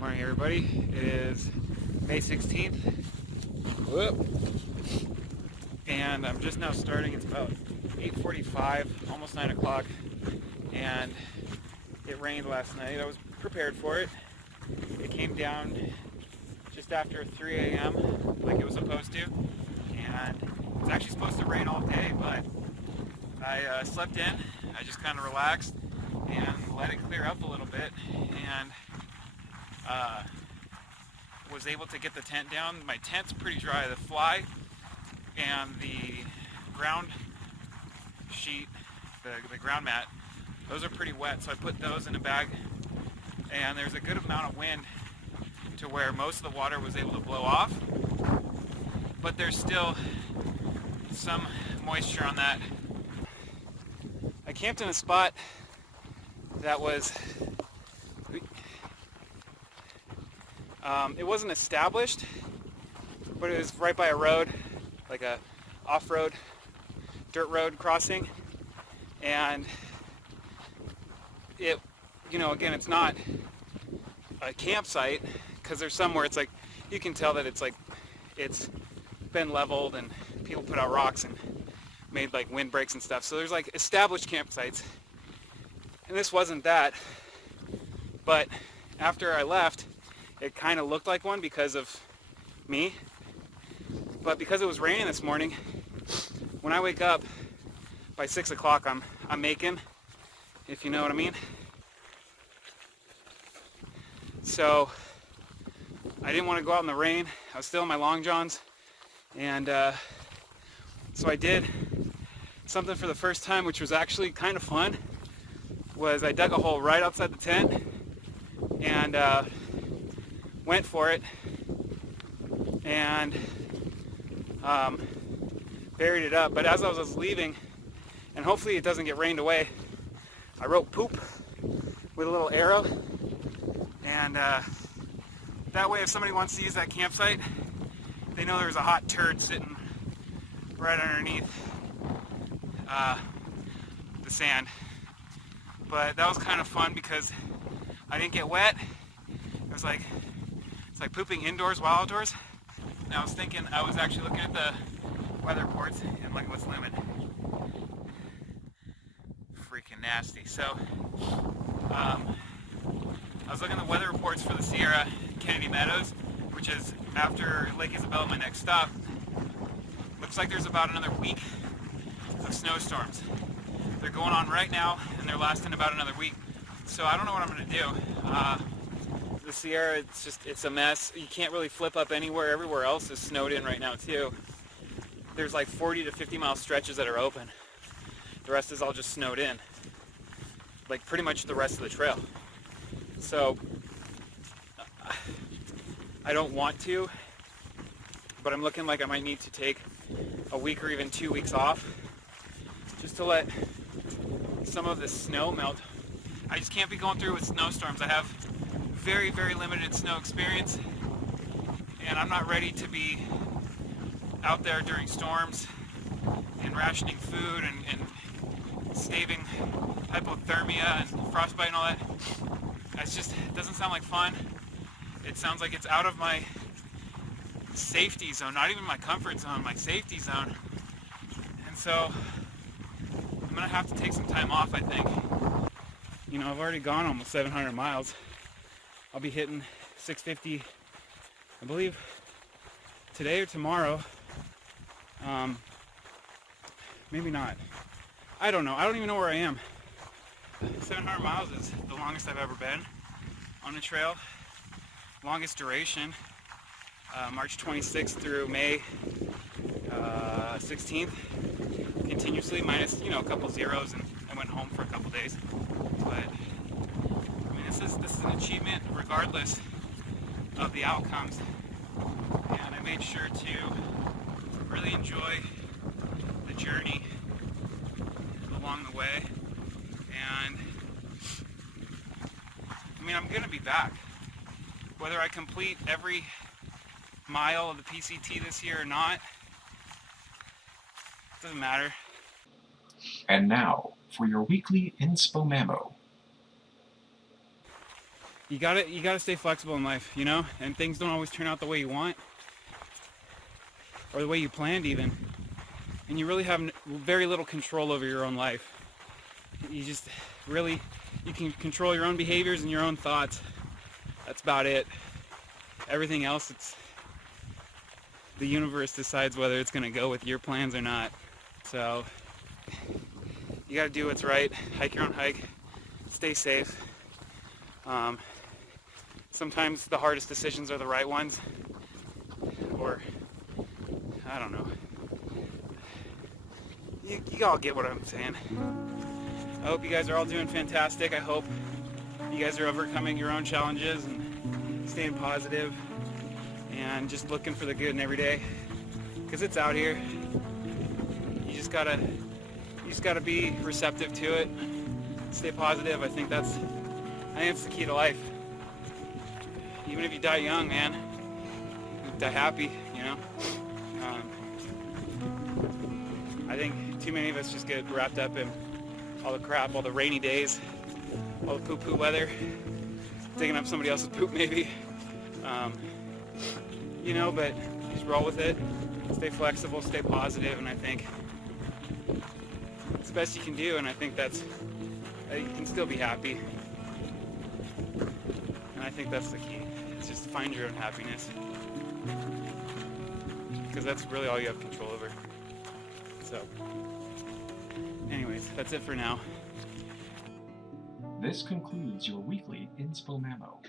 Morning, everybody. It is May 16th. Whoop. And I'm just now starting. It's about 8:45, almost 9 o'clock. And it rained last night. I was prepared for it. It came down just after 3 a.m. like it was supposed to. And it's actually supposed to rain all day, but I slept in. I just kind of relaxed and let it clear up a little bit. And was able to get the tent down. My tent's pretty dry. The fly and the ground sheet, the ground mat, those are pretty wet, so I put those in a bag, and there's a good amount of wind to where most of the water was able to blow off, but there's still some moisture on that. I camped in a spot that was it wasn't established, but it was right by a road, like a off-road dirt road crossing, and it, again, it's not a campsite because there's somewhere it's like you can tell that it's been leveled and people put out rocks and made like windbreaks and stuff, so there's like established campsites, and this wasn't that. But after I left, it kind of looked like one because of me. But because it was raining this morning, when I wake up by 6 o'clock, I'm making, if you know what I mean. So I didn't want to go out in the rain. I was still in my long johns, and so I did something for the first time, which was actually kind of fun. Was I dug a hole right outside the tent and went for it and buried it up. But as I was leaving, and hopefully it doesn't get rained away, I wrote poop with a little arrow, and that way if somebody wants to use that campsite, they know there's a hot turd sitting right underneath the sand. But that was kind of fun because I didn't get wet. It was like, it's like pooping indoors while outdoors. And I was thinking, I was actually looking at the weather reports and look at what's looming. Freaking nasty. So, I was looking at the weather reports for the Sierra Kennedy Meadows, which is after Lake Isabella, my next stop. Looks like there's about another week of snowstorms. They're going on right now, and they're lasting about another week. So I don't know what I'm going to do. The Sierra, it's a mess. You can't really flip up anywhere. Everywhere else is snowed in right now too. There's like 40 to 50 mile stretches that are open. The rest is all just snowed in. Like pretty much the rest of the trail. So I don't want to, but I'm looking like I might need to take a week or even 2 weeks off just to let some of the snow melt. I just can't be going through with snowstorms. I have very, very limited snow experience, and I'm not ready to be out there during storms and rationing food and staving hypothermia and frostbite and all that. It doesn't sound like fun. It sounds like it's out of my safety zone, not even my comfort zone, my safety zone. And so I'm gonna have to take some time off, I think. I've already gone almost 700 miles. I'll be hitting 650, I believe, today or tomorrow. Maybe not. I don't know. I don't even know where I am. 700 miles is the longest I've ever been on a trail. Longest duration, March 26th through May 16th, continuously, minus a couple zeros, and I went home for a couple days. But I mean, this is an achievement regardless of the outcomes, and I made sure to really enjoy the journey along the way. And I mean, I'm gonna be back. Whether I complete every mile of the PCT this year or not, doesn't matter. And now, for your weekly Inspo Memo. you gotta stay flexible in life, you know, and things don't always turn out the way you want or the way you planned even, and you really have very little control over your own life. You just really, you can control your own behaviors and your own thoughts. That's about it. Everything else, it's the universe decides whether it's going to go with your plans or not. So you got to do what's right. Hike your own hike. Stay safe. Sometimes the hardest decisions are the right ones. Or, I don't know. You all get what I'm saying. I hope you guys are all doing fantastic. I hope you guys are overcoming your own challenges and staying positive and just looking for the good in every day, because it's out here. You just gotta be receptive to it. Stay positive. I think that's the key to life. Even if you die young, man, you die happy, you know. I think too many of us just get wrapped up in all the crap, all the rainy days, all the poo-poo weather, digging up somebody else's poop maybe. You know, but just roll with it, stay flexible, stay positive, and I think it's the best you can do, and I think that's, you can still be happy. And I think that's the key. It's just find your own happiness, because that's really all you have control over. So, anyways, that's it for now. This concludes your weekly Inspo Memo.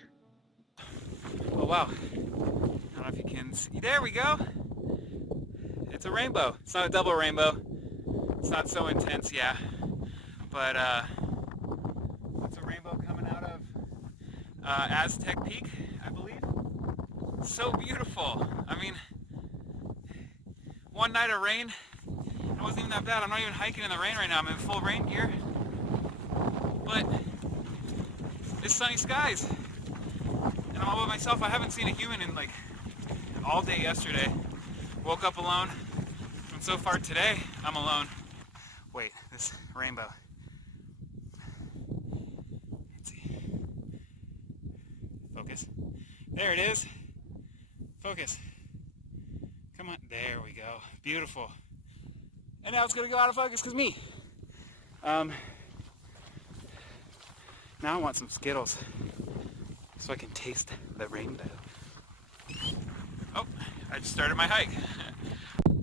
Oh wow, I don't know if you can see. There we go. It's a rainbow. It's not a double rainbow. It's not so intense, yeah. But it's a rainbow coming out of Aztec Peak, I believe. So beautiful. I mean, one night of rain, it wasn't even that bad. I'm not even hiking in the rain right now. I'm in full rain gear. But it's sunny skies. And I'm all by myself. I haven't seen a human in like all day yesterday. Woke up alone. And so far today, I'm alone. Wait, this rainbow. Let's see. Focus. There it is. Focus. Come on. There we go. Beautiful. And now it's going to go out of focus because me. Now I want some Skittles so I can taste the rainbow. Oh, I just started my hike.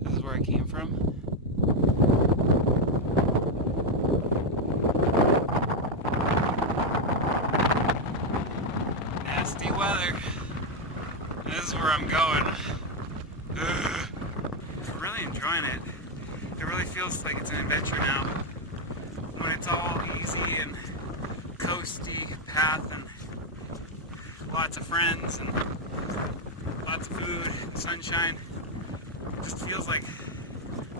This is where I came from. Nasty weather. This is where I'm going. Ugh. I'm really enjoying it. It really feels like it's an adventure now. When it's all easy and coasty path and lots of friends and lots of food, sunshine. It just feels like,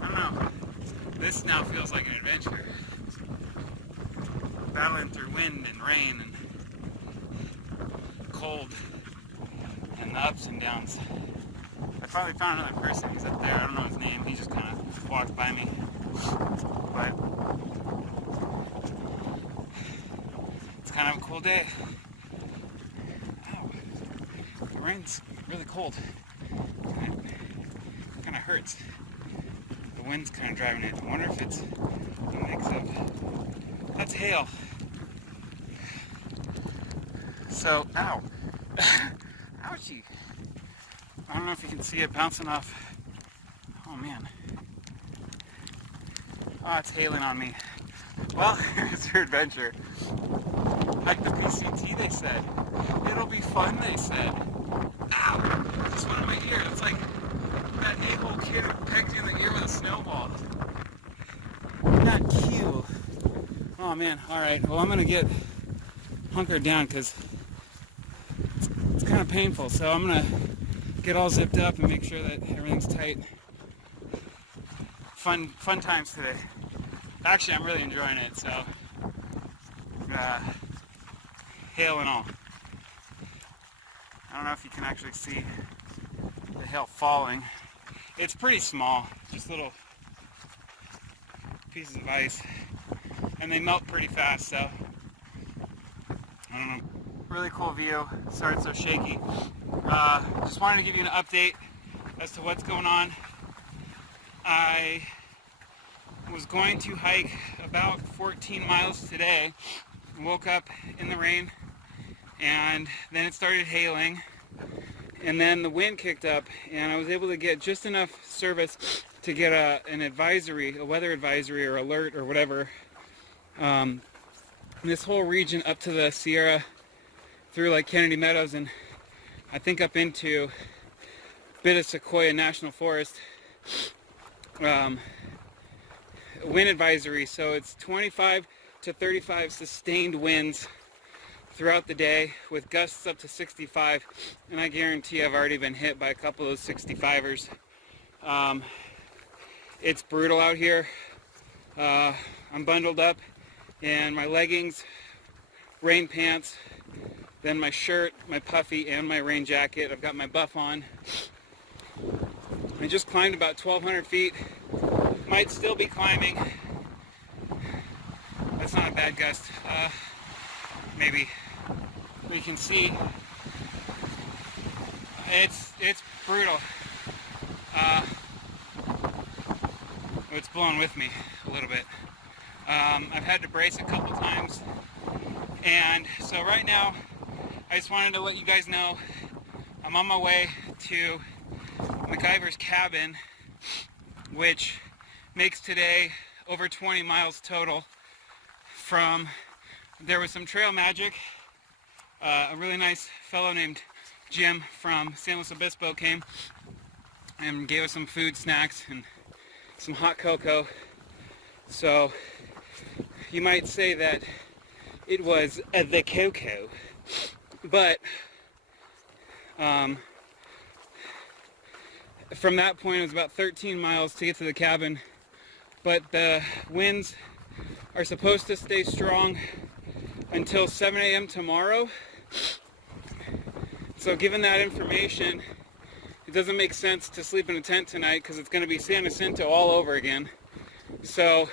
I don't know, this now feels like an adventure. Battling through wind and rain and cold and the ups and downs. I finally found another person. He's up there. I don't know his name. He just kind of walked by me. But it's kind of a cool day. Ow. The rain's really cold. It kind of hurts. The wind's kind of driving it. I wonder if it's a mix of... That's hail. So, ow. Ouchie. I don't know if you can see it bouncing off. Oh man. Oh, it's hailing on me. Well, it's your adventure. Hike the PCT, they said. It'll be fun, they said. Ow! Just went in my ear. It's like that a-hole kid who pegged you in the ear with a snowball. Not cute. Oh man, alright. Well, I'm gonna get hunkered down because it's kind of painful. So I'm gonna get all zipped up and make sure that everything's tight. Fun times today. Actually, I'm really enjoying it, so hail and all. I don't know if you can actually see the hail falling. It's pretty small, just little pieces of ice, and they melt pretty fast, so I don't know. Really cool view. Sorry it's so shaky. Just wanted to give you an update as to what's going on. I was going to hike about 14 miles today. Woke up in the rain, and then it started hailing, and then the wind kicked up, and I was able to get just enough service to get an advisory, a weather advisory or alert or whatever. This whole region up to the Sierra, through like Kennedy Meadows, and I think up into a bit of Sequoia National Forest. Wind advisory, so it's 25 to 35 sustained winds throughout the day with gusts up to 65, and I guarantee I've already been hit by a couple of those 65ers. It's brutal out here. I'm bundled up in my leggings, rain pants, then my shirt, my puffy, and my rain jacket. I've got my buff on. I just climbed about 1,200 feet. Might still be climbing. That's not a bad gust. Maybe we can see. It's brutal. It's blowing with me a little bit. I've had to brace a couple times, and so right now I just wanted to let you guys know I'm on my way to MacGyver's cabin, which makes today over 20 miles total. There was some trail magic. A really nice fellow named Jim from San Luis Obispo came and gave us some food, snacks, and some hot cocoa. So you might say that it was the cocoa, but from that point it was about 13 miles to get to the cabin. But the winds are supposed to stay strong until 7 a.m. tomorrow. So given that information, it doesn't make sense to sleep in a tent tonight because it's going to be San Jacinto all over again. So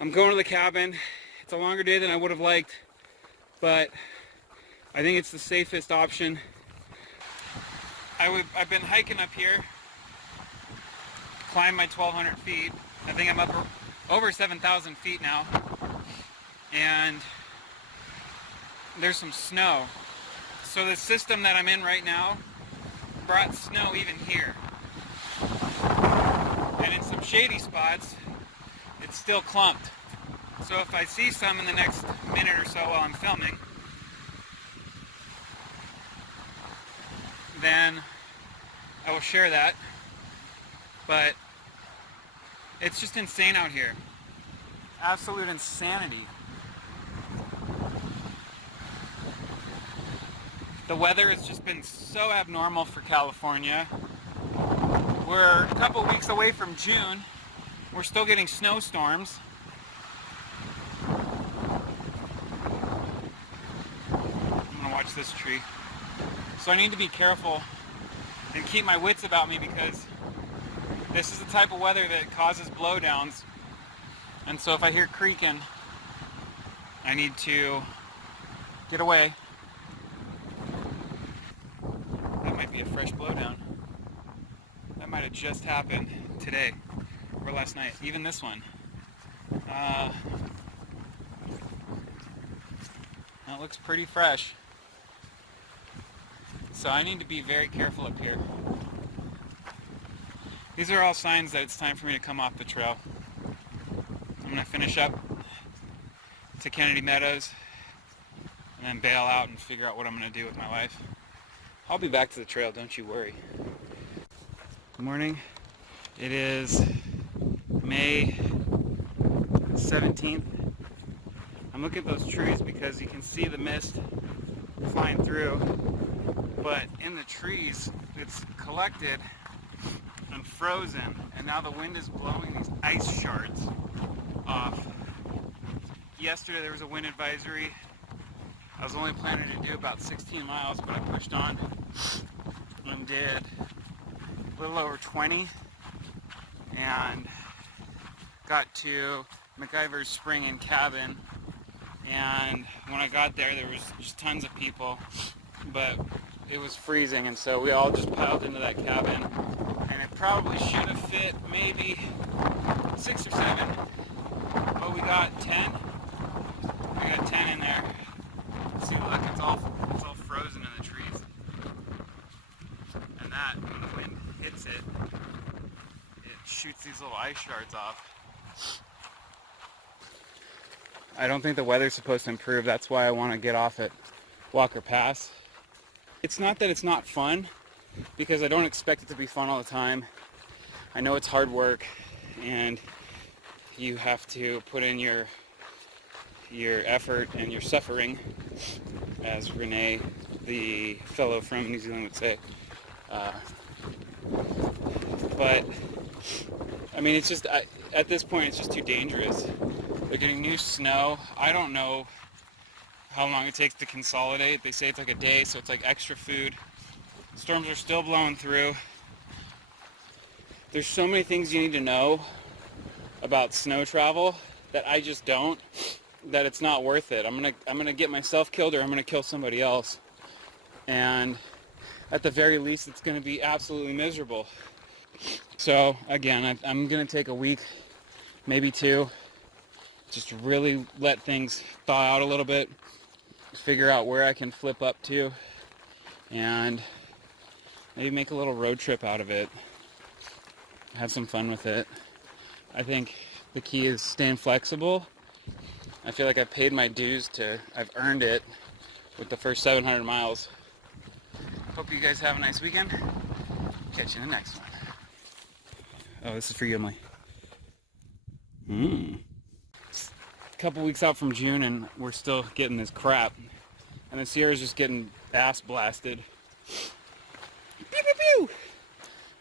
I'm going to the cabin. It's a longer day than I would have liked, but I think it's the safest option. I've been hiking up here, climbed my 1,200 feet. I think I'm up over 7,000 feet now, and there's some snow. So the system that I'm in right now brought snow even here. And in some shady spots, it's still clumped. So if I see some in the next minute or so while I'm filming, then I will share that. But it's just insane out here. Absolute insanity. The weather has just been so abnormal for California. We're a couple weeks away from June. We're still getting snowstorms. I'm gonna watch this tree. So I need to be careful and keep my wits about me because this is the type of weather that causes blowdowns. And so if I hear creaking, I need to get away. That might be a fresh blowdown. That might have just happened today or last night. Even this one. That looks pretty fresh. So I need to be very careful up here. These are all signs that it's time for me to come off the trail. I'm going to finish up to Kennedy Meadows and then bail out and figure out what I'm going to do with my life. I'll be back to the trail, don't you worry. Good morning. It is May 17th. I'm looking at those trees because you can see the mist flying through, but in the trees it's collected and frozen, and now the wind is blowing these ice shards off. Yesterday there was a wind advisory. I was only planning to do about 16 miles, but I pushed on and did a little over 20 and got to MacGyver's Spring and Cabin And when I got there, there was just tons of people, but it was freezing, and so we all just piled into that cabin, and it probably should have fit maybe 6 or 7, but we got 10. We got 10 in there. See, look, it's all frozen in the trees, and that, when the wind hits it, it shoots these little ice shards off. I don't think the weather's supposed to improve. That's why I want to get off at Walker Pass. It's not that it's not fun, because I don't expect it to be fun all the time. I know it's hard work, and you have to put in your effort and your suffering, as Renee, the fellow from New Zealand, would say. But I mean, it's just at this point, it's just too dangerous. They're getting new snow. I don't know how long it takes to consolidate. They say it's like a day, so it's like extra food. Storms are still blowing through. There's so many things you need to know about snow travel that I just don't, that it's not worth it. I'm gonna get myself killed, or I'm gonna kill somebody else. And at the very least, it's gonna be absolutely miserable. So again, I'm gonna take a week, maybe 2, just really let things thaw out a little bit, figure out where I can flip up to, and maybe make a little road trip out of it. Have some fun with it. I think the key is staying flexible. I feel like I've paid my dues I've earned it with the first 700 miles. Hope you guys have a nice weekend. Catch you in the next one. Oh, this is for you, Emily. It's a couple weeks out from June, and we're still getting this crap. And the Sierra's just getting ass blasted. Pew, pew, pew!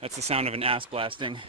That's the sound of an ass blasting.